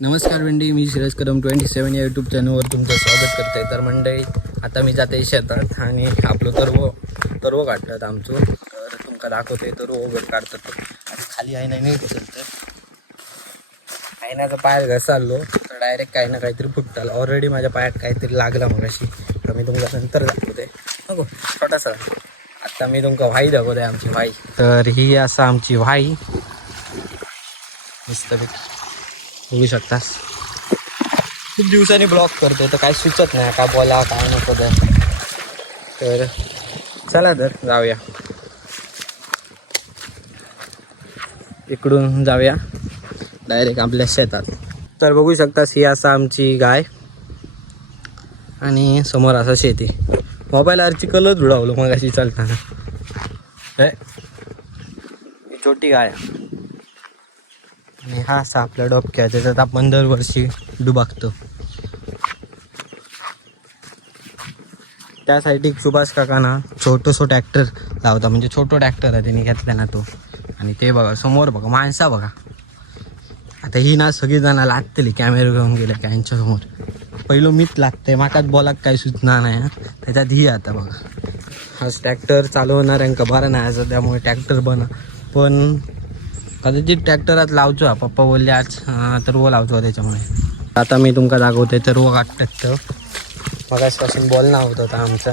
नमस्कार मंडळी मी शिरज कदम ट्वेंटी सेवन या यूट्यूब चॅनलवर तुमचं स्वागत करते तर मंडळी आता मी जाते शेतात आणि आपलं तरव तरव काढतात आमचं. तर तुमका दाखवते तरव वगैरे काढतात आणि खाली आहे नाही उचलतं आयनाचा पाय घसरलो तर डायरेक्ट काही ना काहीतरी फुटताल. ऑलरेडी माझ्या पायात काहीतरी लागला मग अशी तर मी तुमच्या नंतर दाखवते नको छोटासा. आता मी तुमका व्हाई दाखवते आमची व्हाई. तर ही असा आमची व्हाई. मस्तपैकी. बघू शकतास. खूप दिवसांनी ब्लॉक करतो तर काय सुचत नाही का बोला काय नको तर तर चला तर जाऊया. इकडून जाऊया. डायरेक्ट आपल्या शेतात. तर बघू शकतास ही असा आमची गाय आणि समोर असा शेती. मोबाईलवरची कलर उडावलो मग अशी चालताना. छोटी गाय. आणि हा असा आपला डोक्या त्याच्यात आपण दरवर्षी डुबाकतो. त्यासाठी सुभाष काकाना छोटंसं ट्रॅक्टर लावता म्हणजे छोटं ट्रॅक्टर आहे त्यांनी घेतला ना तो. आणि ते बघा समोर बघा माणसा बघा. आता ही ना सगळी जण लागतली कॅमेरा घेऊन गेले का यांच्यासमोर पहिलं मीच लागते माकाच बोलाक काही सुचना नाही त्याच्यात ही आता बघा. हाच ट्रॅक्टर चालवणाऱ्यांका बरं नाही असं त्यामुळे ट्रॅक्टर बना. पण कदाचित ट्रॅक्टरात लावचो पप्पा बोलले आज तर वो लावचो त्याच्यामुळे. आता मी तुमका दाखवते तर वो काटतात तर मगासपासून बॉल ना होत होता आमचा.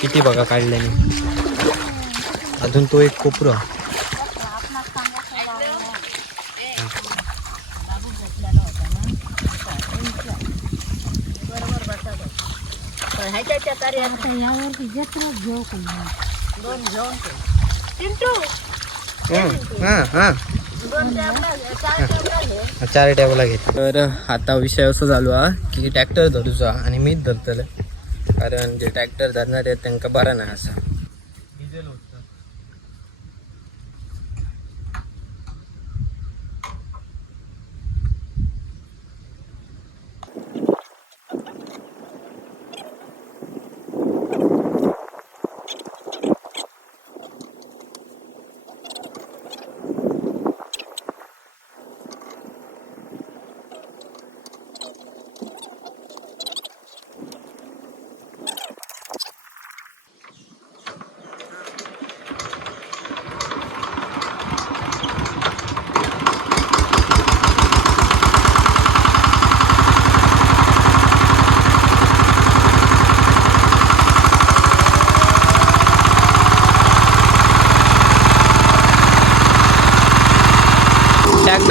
किती बघा काढल्याने अजून तो एक कोपरा. हां हां चार टेबला घेत तर आता विषय असं झालो हा की ट्रॅक्टर धरूचा आणि मीच धरतले कारण जे ट्रॅक्टर धरणार आहेत त्यांना बरा नाही असा.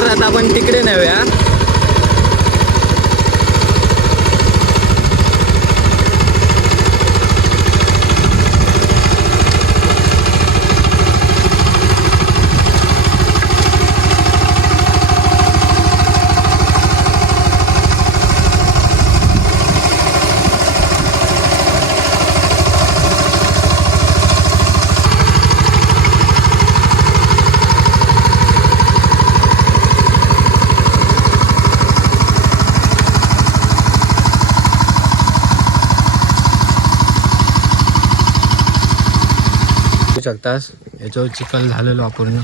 आता आपण तिकडे नव्या बघू शकतास. याच्यावर चिखल झालेलो हा पूर्ण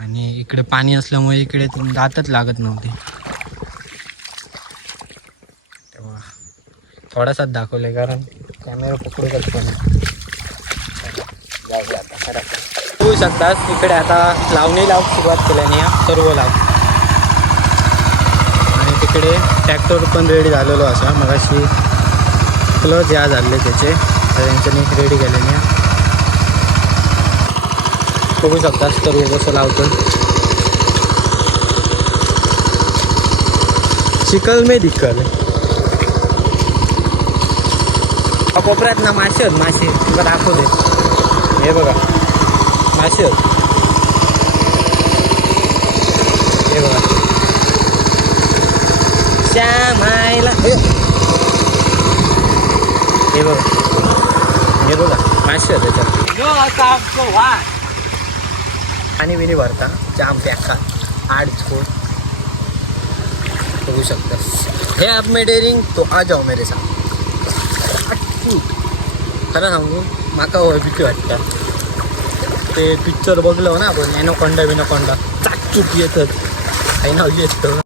आणि इकडे पाणी असल्यामुळे इकडे दातच लागत नव्हते. तेव्हा थोडासाच दाखवले कारण कॅमेरा पकडू पण होऊ शकतास. इकडे आता लावणी लाव सुरुवात केल्याने या सर्व लाव आणि तिकडे ट्रॅक्टर पण रेडी झालेलो असा. मगाशी क्लच या झाले त्याचे. तर यांच्यानी रेडी केल्याने बघू शकता सर्व कसं लावतो चिकल मे दिक्कल कोपऱ्यात ना मासे आहेत मासे तुला दाखवते हे बघा. मासे आहेत हे बघा. श्यामायला हे. बघा. हे बघा. मासे आहेत त्याच्यात पाणी बिणी भरता जाम पॅका आठ छोड बघू शकता. हे आप में डेरिंग तो आ जाओ मेरे साथ. खरं सांगू माका भीती वाटतं. ते पिक्चर बघलो ना आपण एनोकोंडा बिनोकोंडा. चाकचूक येतच येतात काही नाव येतो